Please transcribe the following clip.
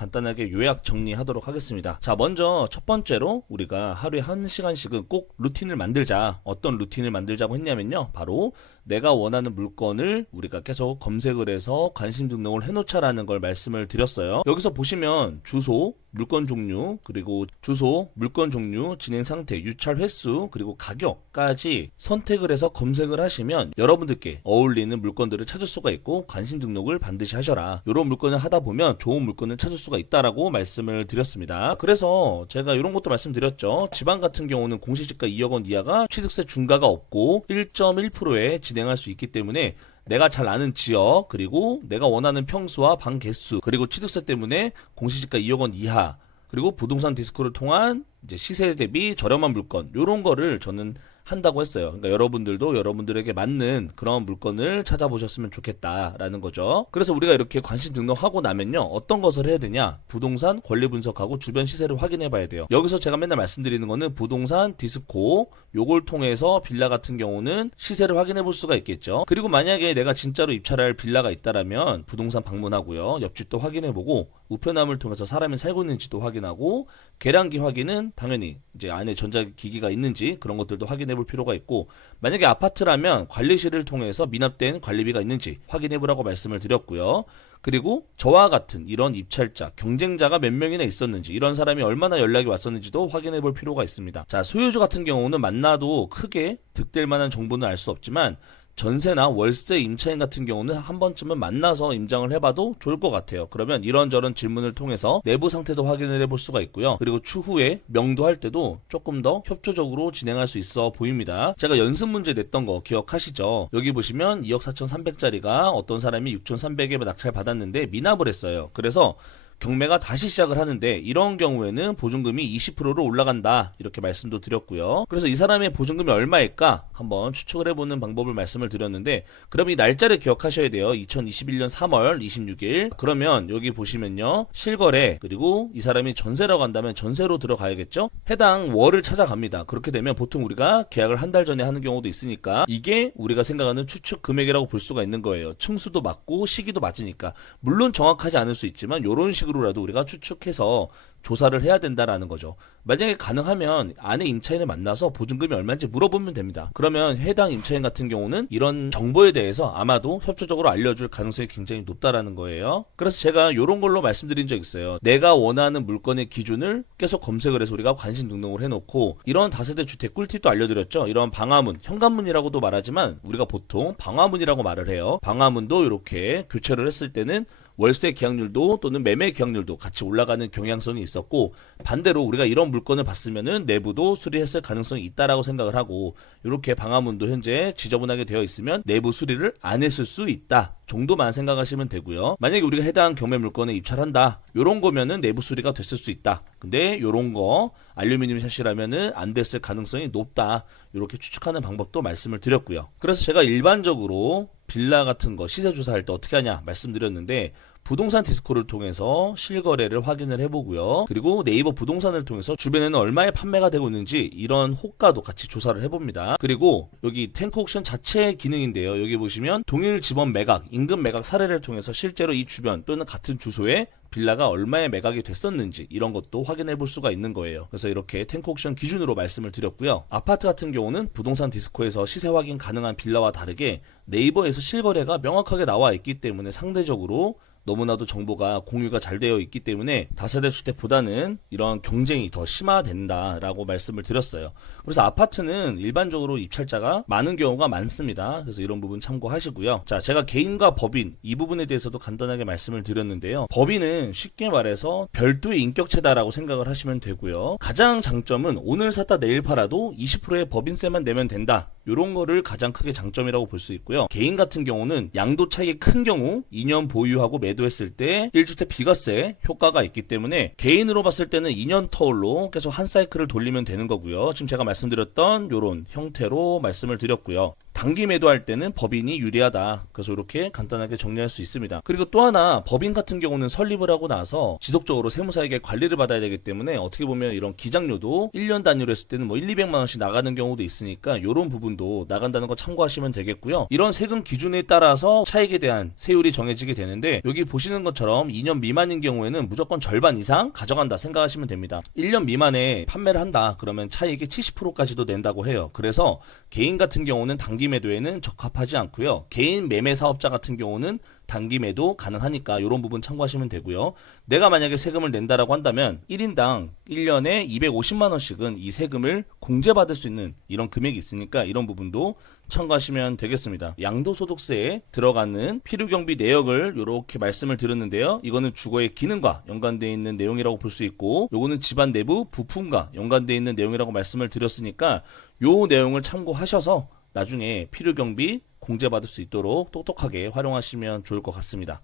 간단하게 요약 정리하도록 하겠습니다. 자, 먼저 첫 번째로 우리가 하루에 1시간씩은 꼭 루틴을 만들자. 어떤 루틴을 만들자고 했냐면요, 바로 내가 원하는 물건을 우리가 계속 검색을 해서 관심 등록을 해놓자라는 걸 말씀을 드렸어요. 여기서 보시면 주소, 물건 종류, 그리고 주소, 물건 종류, 진행 상태, 유찰 횟수, 그리고 가격까지 선택을 해서 검색을 하시면 여러분들께 어울리는 물건들을 찾을 수가 있고 관심 등록을 반드시 하셔라. 이런 물건을 하다 보면 좋은 물건을 찾을 수가 있다라고 말씀을 드렸습니다. 그래서 제가 이런 것도 말씀드렸죠. 지방 같은 경우는 공시지가 2억 원 이하가 취득세 중과가 없고 1.1%에 진행할 수 있기 때문에 내가 잘 아는 지역, 그리고 내가 원하는 평수와 방 개수, 그리고 취득세 때문에 공시지가 2억 원 이하, 그리고 부동산 디스코를 통한 이제 시세 대비 저렴한 물건, 요런 거를 저는 한다고 했어요. 그러니까 여러분들도 여러분들에게 맞는 그런 물건을 찾아보셨으면 좋겠다라는 거죠. 그래서 우리가 이렇게 관심 등록하고 나면요, 어떤 것을 해야 되냐? 부동산 권리 분석하고 주변 시세를 확인해 봐야 돼요. 여기서 제가 맨날 말씀드리는 거는 부동산 디스코, 요걸 통해서 빌라 같은 경우는 시세를 확인해 볼 수가 있겠죠. 그리고 만약에 내가 진짜로 입찰할 빌라가 있다라면 부동산 방문하고요, 옆집도 확인해 보고 우편함을 통해서 사람이 살고 있는지도 확인하고 계량기 확인은 당연히 이제 안에 전자기기가 있는지 그런 것들도 확인해 볼 필요가 있고, 만약에 아파트라면 관리실을 통해서 미납된 관리비가 있는지 확인해 보라고 말씀을 드렸고요. 그리고 저와 같은 이런 입찰자, 경쟁자가 몇 명이나 있었는지, 이런 사람이 얼마나 연락이 왔었는지도 확인해 볼 필요가 있습니다. 자, 소유주 같은 경우는 만나도 크게 득될 만한 정보는 알 수 없지만 전세나 월세 임차인 같은 경우는 한 번쯤은 만나서 임장을 해봐도 좋을 것 같아요. 그러면 이런저런 질문을 통해서 내부 상태도 확인을 해볼 수가 있고요. 그리고 추후에 명도할 때도 조금 더 협조적으로 진행할 수 있어 보입니다. 제가 연습 문제 냈던 거 기억하시죠? 여기 보시면 2억 4,300짜리가 어떤 사람이 6,300에 낙찰 받았는데 미납을 했어요. 그래서 경매가 다시 시작을 하는데 이런 경우에는 보증금이 20%로 올라간다, 이렇게 말씀도 드렸고요. 그래서 이 사람의 보증금이 얼마일까 한번 추측을 해보는 방법을 말씀을 드렸는데, 그럼 이 날짜를 기억하셔야 돼요. 2021년 3월 26일. 그러면 여기 보시면요, 실거래, 그리고 이 사람이 전세라고 한다면 전세로 들어가야겠죠. 해당 월을 찾아갑니다. 그렇게 되면 보통 우리가 계약을 한 달 전에 하는 경우도 있으니까 이게 우리가 생각하는 추측 금액이라고 볼 수가 있는 거예요. 층수도 맞고 시기도 맞으니까. 물론 정확하지 않을 수 있지만 이런 식으로 라도 우리가 추측해서 조사를 해야 된다라는 거죠. 만약에 가능하면 아내 임차인을 만나서 보증금이 얼마인지 물어보면 됩니다. 그러면 해당 임차인 같은 경우는 이런 정보에 대해서 아마도 협조적으로 알려줄 가능성이 굉장히 높다라는 거예요. 그래서 제가 이런 걸로 말씀드린 적 있어요. 내가 원하는 물건의 기준을 계속 검색을 해서 우리가 관심 등록을 해놓고, 이런 다세대 주택 꿀팁도 알려드렸죠. 이런 방화문, 현관문이라고도 말하지만 우리가 보통 방화문이라고 말을 해요. 방화문도 이렇게 교체를 했을 때는 월세 계약률도 또는 매매 계약률도 같이 올라가는 경향성이 있었고, 반대로 우리가 이런 물건을 봤으면은 내부도 수리했을 가능성이 있다라고 생각을 하고, 이렇게 방화문도 현재 지저분하게 되어 있으면 내부 수리를 안 했을 수 있다 정도만 생각하시면 되고요. 만약에 우리가 해당 경매 물건에 입찰한다, 요런 거면은 내부 수리가 됐을 수 있다. 근데 요런 거 알루미늄 샷이라면은 안 됐을 가능성이 높다, 이렇게 추측하는 방법도 말씀을 드렸고요. 그래서 제가 일반적으로 빌라 같은 거 시세 조사할 때 어떻게 하냐 말씀드렸는데, 부동산 디스코를 통해서 실거래를 확인을 해보고요. 그리고 네이버 부동산을 통해서 주변에는 얼마에 판매가 되고 있는지 이런 호가도 같이 조사를 해봅니다. 그리고 여기 탱크옥션 자체의 기능인데요. 여기 보시면 동일 지번 매각, 임금 매각 사례를 통해서 실제로 이 주변 또는 같은 주소에 빌라가 얼마에 매각이 됐었는지 이런 것도 확인해 볼 수가 있는 거예요. 그래서 이렇게 탱크옥션 기준으로 말씀을 드렸고요. 아파트 같은 경우는 부동산 디스코에서 시세 확인 가능한 빌라와 다르게 네이버에서 실거래가 명확하게 나와 있기 때문에 상대적으로 너무나도 정보가 공유가 잘 되어 있기 때문에 다세대 주택보다는 이런 경쟁이 더 심화된다라고 말씀을 드렸어요. 그래서 아파트는 일반적으로 입찰자가 많은 경우가 많습니다. 그래서 이런 부분 참고하시고요. 자, 제가 개인과 법인 이 부분에 대해서도 간단하게 말씀을 드렸는데요. 법인은 쉽게 말해서 별도의 인격체다라고 생각을 하시면 되고요. 가장 장점은 오늘 샀다 내일 팔아도 20%의 법인세만 내면 된다, 이런 거를 가장 크게 장점이라고 볼 수 있고요. 개인 같은 경우는 양도 차익이 큰 경우 2년 보유하고 매도했을 때 1주택 비과세 효과가 있기 때문에 개인으로 봤을 때는 2년 터울로 계속 한 사이클을 돌리면 되는 거고요. 지금 제가 말씀드렸던 이런 형태로 말씀을 드렸고요. 단기 매도할 때는 법인이 유리하다. 그래서 이렇게 간단하게 정리할 수 있습니다. 그리고 또 하나 법인 같은 경우는 설립을 하고 나서 지속적으로 세무사에게 관리를 받아야 되기 때문에 어떻게 보면 이런 기장료도 1년 단위로 했을 때는 뭐 1, 200만 원씩 나가는 경우도 있으니까 이런 부분도 나간다는 거 참고하시면 되겠고요. 이런 세금 기준에 따라서 차익에 대한 세율이 정해지게 되는데 여기 보시는 것처럼 2년 미만인 경우에는 무조건 절반 이상 가져간다 생각하시면 됩니다. 1년 미만에 판매를 한다 그러면 차익의 70%까지도 낸다고 해요. 그래서 개인 같은 경우는 단기 매도에는 적합하지 않고요. 개인 매매 사업자 같은 경우는 단기 매도 가능하니까 이런 부분 참고하시면 되고요. 내가 만약에 세금을 낸다라고 한다면 1인당 1년에 250만 원씩은 이 세금을 공제받을 수 있는 이런 금액이 있으니까 이런 부분도 참고하시면 되겠습니다. 양도소득세에 들어가는 필요경비 내역을 이렇게 말씀을 드렸는데요. 이거는 주거의 기능과 연관되어 있는 내용이라고 볼 수 있고 요거는 집안 내부 부품과 연관되어 있는 내용이라고 말씀을 드렸으니까 요 내용을 참고하셔서 나중에 필요경비 공제받을 수 있도록 똑똑하게 활용하시면 좋을 것 같습니다.